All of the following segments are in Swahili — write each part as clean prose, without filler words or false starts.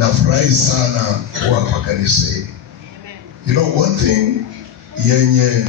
nafurahi sana kuwa kwa kanisa hili. You know one thing yenye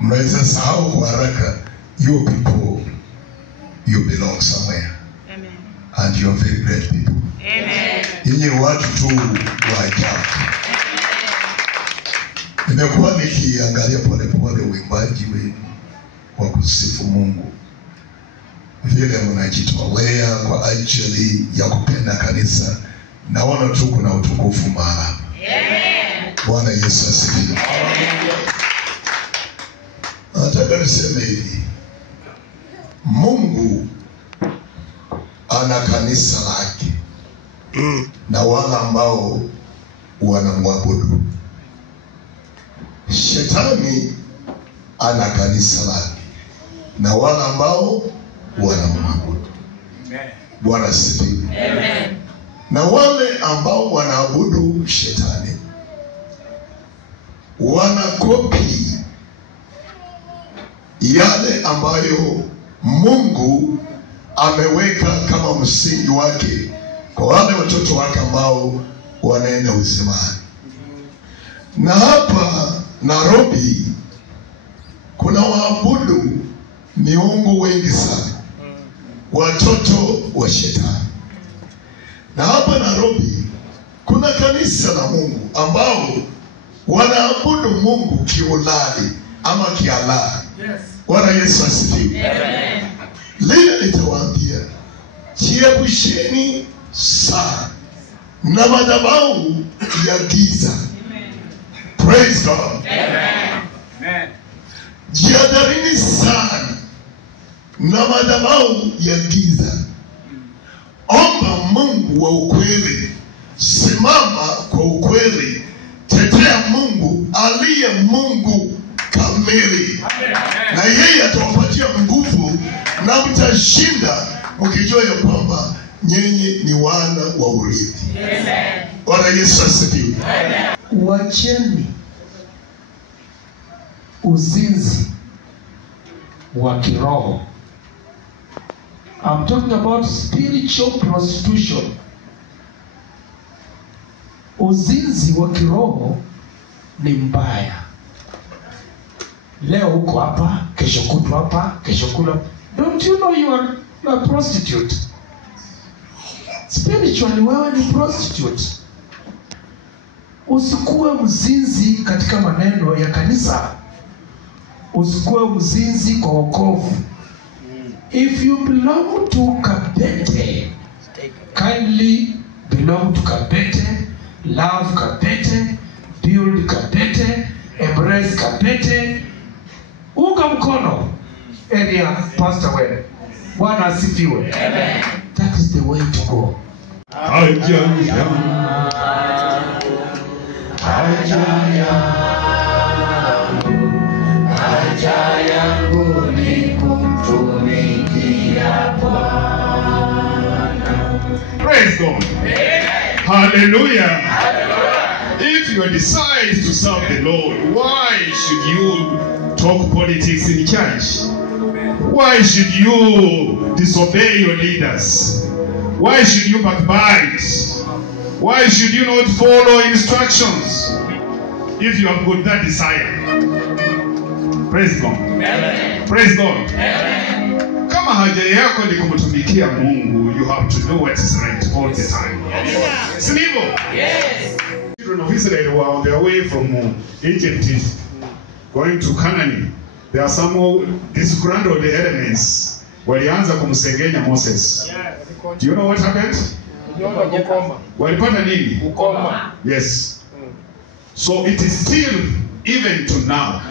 mnaweza sahau kwa haraka, you people, you belong somewhere. Amen. And you are very great people. Amen. Yenye watu tu wa ajabu. Nimekuwa nikiangalia polepole uimbaji wenu wa kusifu Mungu, vile mnajitolea kwa ajili ya kupenda kanisa. Naona tu kuna utukufu mahali. Amen. Bwana Yesu asifiwe. Nataka niseme hivi, Mungu ana kanisa lake na wale ambao wanamwabudu. Shetani ana kanisa lake na wale ambao wanamwabudu. Bwana asifiwe. Amen. Na wale ambao wanaabudu shetani wanakopi yale ambayo Mungu ameweka kama msingi wake kwa wale watoto wake ambao wanaenda uzimani. Na hapa Nairobi kuna waabudu miungu wengi sana, watoto wa shetani. Na hapa Nairobi kuna kanisa la Mungu ambao wanaabudu Mungu kiulali ama kialali. Yes. Bwana Yesu asifiwe. Amen. Leo nitawaambia, jiepusheni sana na madhabahu ya giza. Amen. Praise God. Amen. Amen. Jihadharini sana na madhabahu ya giza. Omba Mungu wa ukweli, simama kwa ukweli, tetea Mungu aliye Mungu kamili. Amen. Na yeye atawapatia nguvu na mtashinda mkijua ya kwamba nyinyi ni wana wa urithi. Amen. Bwana Yesu asifiwe. Amen. Wacheni uzinzi wa kiroho. I'm talking about spiritual prostitution. Uzinzi wa kiroho ni mbaya. Leo uko hapa, kesho kutwa hapa, kesho kula. Don't you know you are a prostitute? Spiritually wewe ni prostitute. Usikuwe mzinzi katika maneno ya kanisa. Usikuwe mzinzi kwa wokovu. If you belong to Kabete, kindly belong to Kabete, love Kabete, build Kabete, embrace Kabete. Unga mkono area pastor wewe. Bwana asifiwe. Amen. That is the way to go. Praise God. Hallelujah. If you decide to serve the Lord, why should you talk politics in church? Why should you disobey your leaders? Why should you backbite? Why should you not follow instructions if you have got that desire? Praise God. Amen. Praise God. Amen. Kama haja yako ni kumtumikia Mungu, you have to do what is right all the time. Si ndivyo? Yes. Children of Israel were on their way from Egypt going to Canaan. There are some disgruntled elements walianza kumsengenya Moses. Do you know what happened? Walipata nini? Ukoma. Yes. So it is still, even to now,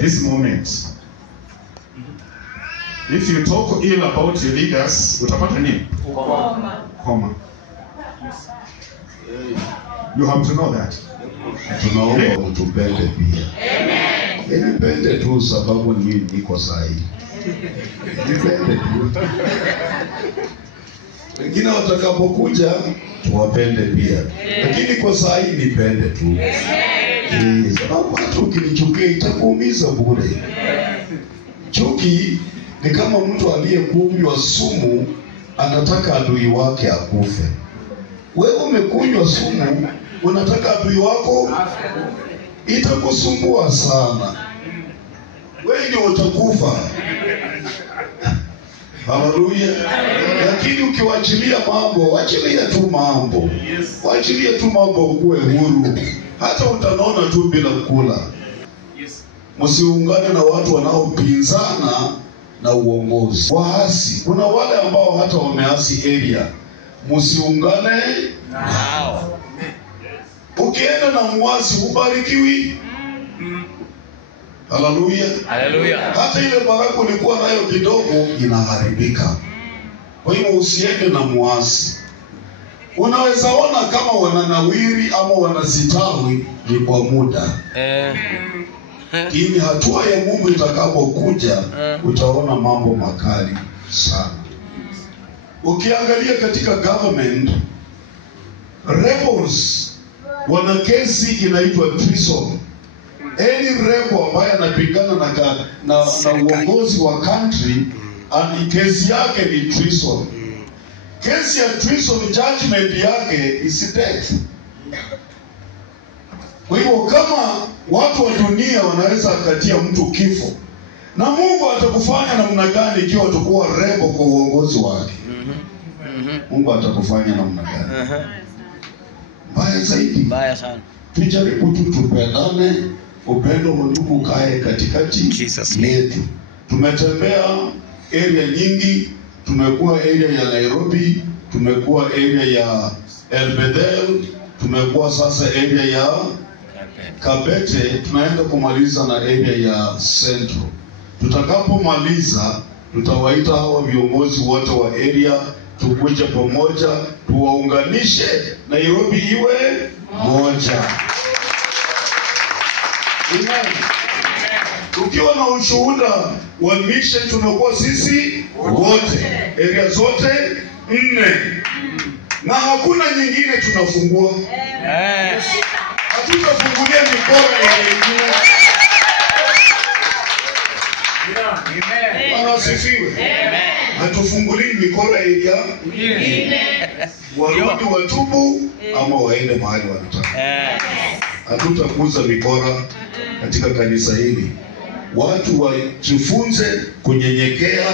this moment. If you talk ill about your leaders, utapata nini? Ukoma. Koma. You have to know that. Tunaomba utupende pia. Amen. Nipende tu sababu mimi niko sahihi. Nipende tu. Wengine watakapokuja tuwapende pia. Lakini kwa sahihi nipende tu. Sababu hata ukinichukia itakuumiza bure. Chuki ni kama mtu aliyekunywa sumu anataka adui wake akufe. Wewe umekunywa sumu, unataka adui wako, itakusumbua sana. Wewe ndio utakufa. Haleluya. Lakini ukiwachilia mambo, achilia tu mambo. Waachilia tu mambo ukuwe huru. Hata utanona tu bila kula. Msiungane na watu wanaopinzana na uongozi. Waasi, kuna wale ambao hata wameasi area. Msiungane nao. Ukienda na muasi ubarikiwi. Haleluya. Haleluya. Hata ile baraka ulikuwa nayo kidogo inaharibika. Kwa hiyo usiende na muasi. Unaweza ona kama wananawiri ama wanasitawi ni kwa muda. Ili hatua ya Mungu itakapokuja utaona mambo makali sana. Ukiangalia katika government, rebels wana kesi inaitwa treason. Any rebel ambaye anapigana na uongozi wa country, kesi yake ni treason. Kesi ya treason, judgment yake is death. Kwa hivyo kama watu wa dunia wanaweza akatia mtu kifo, na Mungu atakufanya namna gani ikiwa utakuwa rebel kwa uongozi wake? Mungu atakufanya namna gani? Mbaya zaidi. Mbaya sana. Tujaribu tu tupendane, upendo wa ndugu kae katikati yetu. Tumetembea area nyingi, tumekuwa area ya Nairobi, tumekuwa area ya Elbedel, tumekuwa sasa area ya Kabete, tunaenda kumaliza na area ya Central. Tutakapomaliza tutawaita hawa viongozi wote wa area, tukuje pamoja, tuwaunganishe, Nairobi iwe moja. Amen. Tukiwa na ushuhuda wa mission, tunakuwa sisi wote area zote 4, na hakuna nyingine tunafungua. Hatutafungulia mikoa ya wengine. Bwana asifiwe. Hatufungulii mikoa ya wengine. Warudi watubu ama waende mahali wanataka. Hatutakuza mikora katika kanisa hili. Watu wajifunze kunyenyekea,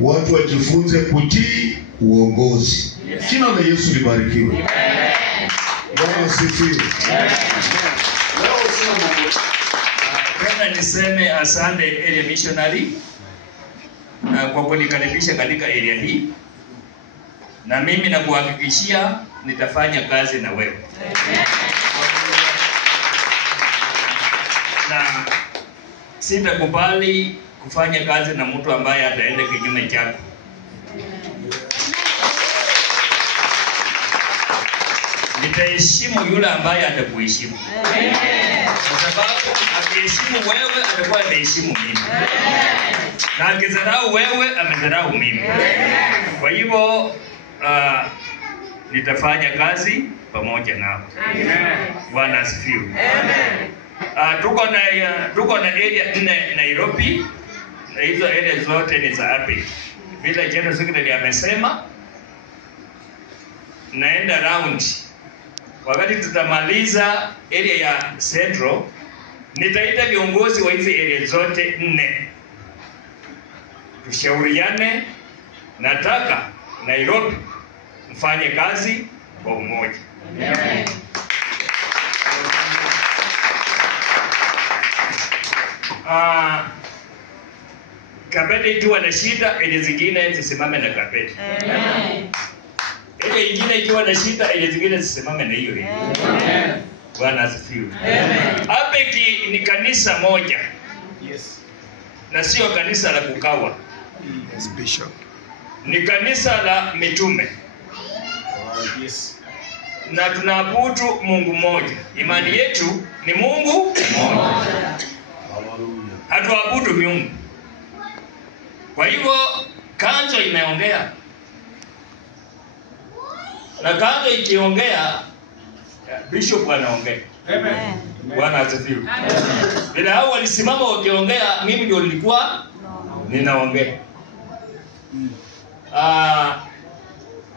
watu wajifunze kutii uongozi. Jina la Yesu libarikiwe. Bwana asifiwe. Tena niseme asante area missionary kwa kunikaribisha katika area hii, na mimi nakuhakikishia nitafanya kazi na wewe. Na sitakubali kufanya kazi na mtu ambaye ataenda kinyume chako. Nitaheshimu yule ambaye atakuheshimu. Kwa sababu akiheshimu wewe atakuwa anaheshimu mimi. Na akidharau wewe amedharau mimi. Kwa hivyo nitafanya kazi pamoja nao. Bwana asifiwe. Tuko na area 4 Nairobi, na hizo area zote ni za APEC. Vile General Secretary amesema, naenda round. Wakati tutamaliza area ya Central, nitaita viongozi wa hizi area zote 4. Tushauriane, nataka Nairobi mfanye kazi kwa umoja. Amen. Kabete ikiwa na shida, ile zingine zisimame na Kabete. Amen. Ile ingine ikiwa na shida, ile zingine zisimame na hiyo. Amen. Bwana asifiwe. Amen. APEC ni kanisa moja. Yes. Na sio kanisa la kukawa. Yes, Bishop. Ni kanisa la mitume. Yes. Na tunaabudu Mungu mmoja. Imani yetu ni Mungu mmoja. Hatuabudu miungu. Kwa hivyo kanzo imeongea. Na kanzo ikiongea, Bishop anaongea. Amen. Bwana asifiwe. Bila hao walisimama wakiongea, mimi ndio nilikuwa ninaongea.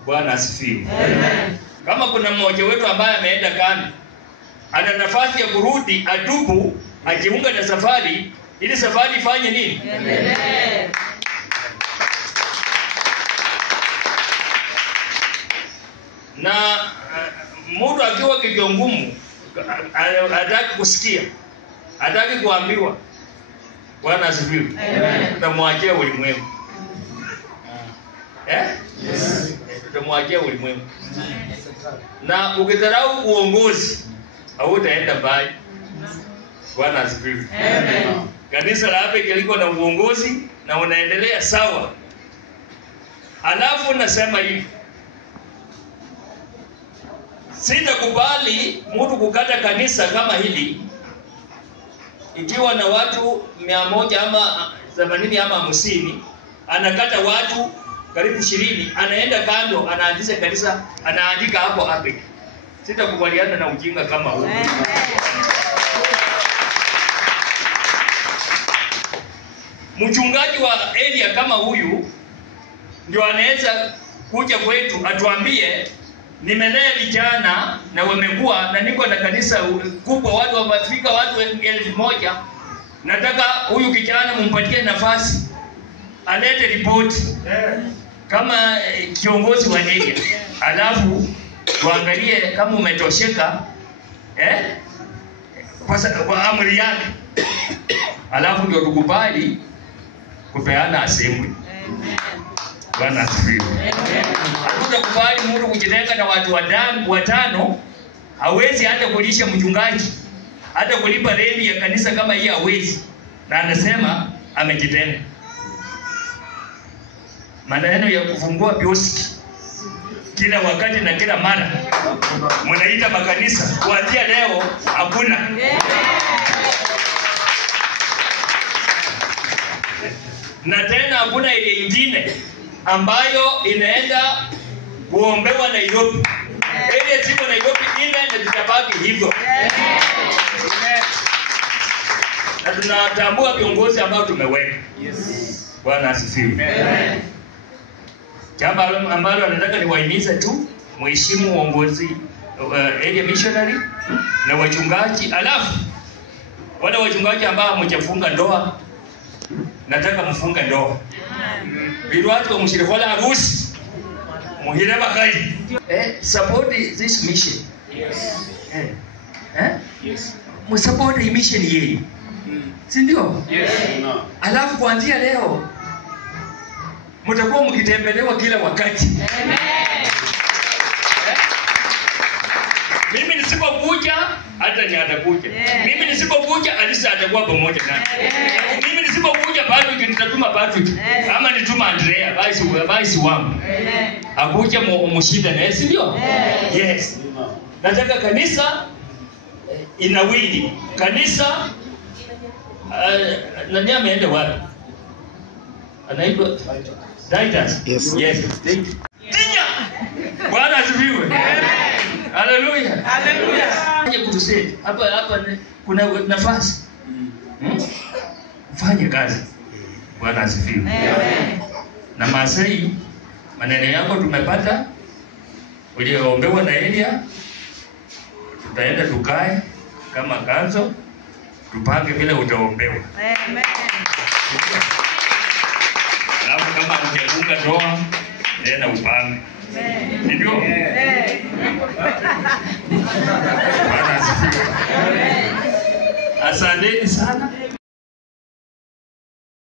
Bwana asifiwe. Amen. Kama kuna mmoja wetu ambaye ameenda kando, ana nafasi ya kurudi, atubu, ajiunga na safari, ili safari ifanye nini? Na mtu akiwa kichwa ngumu, hataki kusikia, hataki kuambiwa, Bwana asifiwe, tutamwachia ulimwengu. Yes. Tutamwachia ulimwengu. Na ukidharau uongozi, hautaenda mbali. Bwana asifiwe. Kanisa la hapa liko na uongozi na unaendelea sawa. Alafu nasema hivi, sitakubali mtu kukata kanisa kama hili ikiwa na watu 100 ama 80 ama 50, anakata watu karibu 20, anaenda kando, anaanzisha kanisa, anaandika hapo hapo. Sitakubaliana na ujinga kama huu. Mchungaji wa area kama huyu ndio anaweza kuja kwetu atuambie, nimelea vijana na wamekuwa na niko na kanisa kubwa, watu wamefika watu 1000. Nataka huyu kijana mumpatie nafasi, alete ripoti kama kiongozi wa area, alafu tuangalie kama umetosheka kwa amri yake, alafu ndio tukubali kupeana assembly. Bwana asifiwe. Hatutakubali mtu kujitenga na watu watano, hawezi hata kulisha mchungaji, hata kulipa renti ya kanisa kama hii hawezi, na anasema amejitenga. Maneno ya kufungua kioski kila wakati na kila mara, mnaita makanisa, kuanzia leo hakuna. Na tena hakuna ile ingine ambayo inaenda kuombewa Nairobi. Ile ziko Nairobi ile na zitabaki hivyo. Na tunatambua viongozi ambao tumeweka. Bwana asifiwe. Jambo ambalo anataka niwahimize tu, mheshimu uongozi area missionary na wachungaji. Alafu wale wachungaji ambao hamjafunga ndoa, nataka mfunge ndoa. Bila watu mshiriki wala harusi, muhireba kai. Support this mission. Yes. Msupport hii mission yeye. Si ndio? Yes. Alafu kuanzia leo mtakuwa mkitembelewa kila wakati. Amen. Mimi nisipokuja hata ni atakuja. Mimi nisipokuja Alisa atakuwa pamoja nami. Mimi nisipokuja bado nitatuma Patrick ama nituma Andrea basi wangu. Akuja mshida na si ndio? Yes. Nataka kanisa inawili. Kanisa nani ameenda wapi? Anaitwa Titus. Yes. Tinya. Bwana asifiwe. Amen. Hallelujah. Hallelujah. Kutusaidia. Hapa kuna nafasi. Fanya kazi. Bwana asifiwe. Amen. Na Masai, maneno yako tumepata. Uliombewa na area. Tutaenda tukae kama kanzo, tupange vile utaombewa. Amen. Alafu kama hujafunga ndoa, tena upange. Ndio? Bwana asifiwe. Asanteni sana.